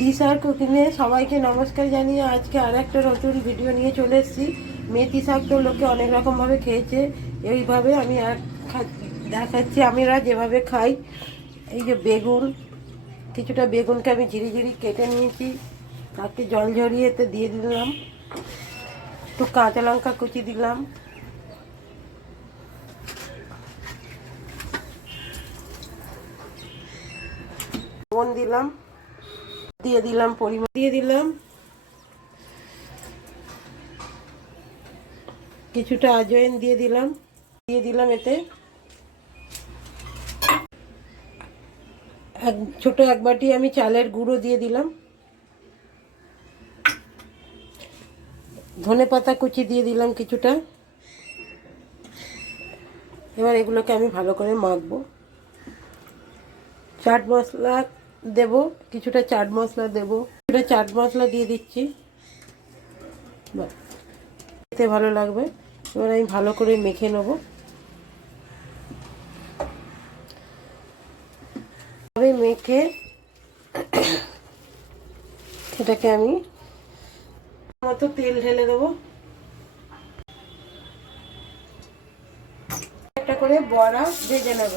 দিশার কুকিংয়ে সবাইকে নমস্কার জানিয়ে আজকে আর একটা নতুন ভিডিও নিয়ে চলে এসেছি। মেথি শাক তো লোকে অনেক রকমভাবে খেয়েছে। এইভাবে আমি আর দেখাচ্ছি আমরা যেভাবে খাই। এই যে বেগুন, কিছুটা বেগুনকে আমি ঝিরি ঝিরি কেটে নিয়েছি। তাতে জল ঝরিয়ে এতে দিয়ে দিলাম। একটু কাঁচা লঙ্কা কুচি দিলাম। দিলাম। দিয়ে দিলাম পরিমাণ। দিয়ে দিলাম। কিছুটা আজওয়াইন দিয়ে দিলাম। দিয়ে দিলাম এতে। এক, ছোট এক বাটি আমি চালের গুঁড়ো দিয়ে দিলাম। ধনে পাতা কুচি দিয়ে দিলাম কিছুটা। এবার এগুলোকে আমি ভালো করে মাখবো। চাট মশলা দেব, কিছুটা চাট মশলা দেব। কিছুটা চাট মশলা দিয়ে দিচ্ছি। খেতে ভালো লাগবে। এবার আমি ভালো করে মেখে নেব। মেখে এটাকে আমি মতো তেল ঢেলে দেবো। একটা করে বড়া ভেজে নেব।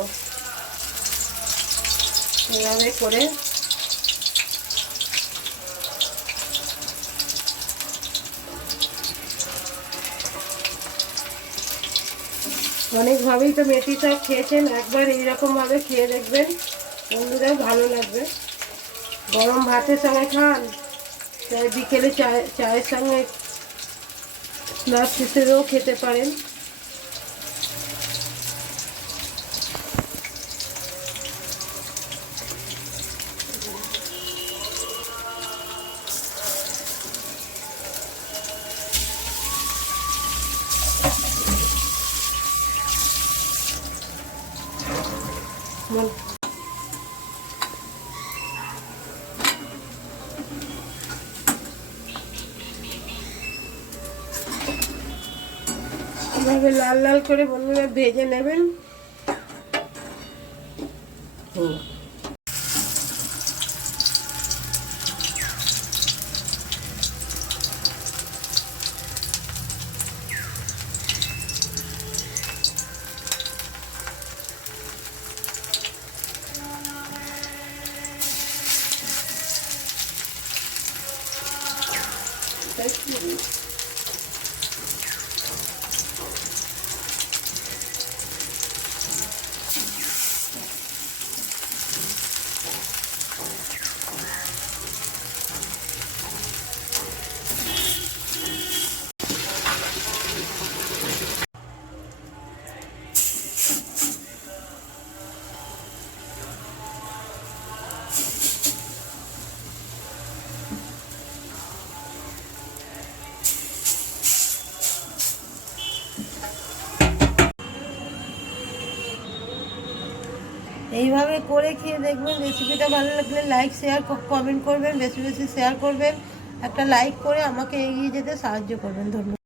এভাবে করে অনেকভাবেই তো মেথি শাক খেয়েছেন, একবার এইরকমভাবে খেয়ে দেখবেন। বন্ধুরাও ভালো লাগবে। গরম ভাতের সঙ্গে খান বিকেলে চায়, চায়ের সঙ্গে স্ন্যাক্স হিসেবেও খেতে পারেন। বল লাল লাল করে বন্ধুরা ভেজে নেবেন হুম। Thank you. এইভাবে করে খেয়ে দেখবেন রেসিপিটা ভালো লাগলে লাইক শেয়ার কমেন্ট করবেন, বেশি বেশি শেয়ার করবেন। একটা লাইক করে আমাকে এগিয়ে যেতে সাহায্য করবেন। ধন্যবাদ।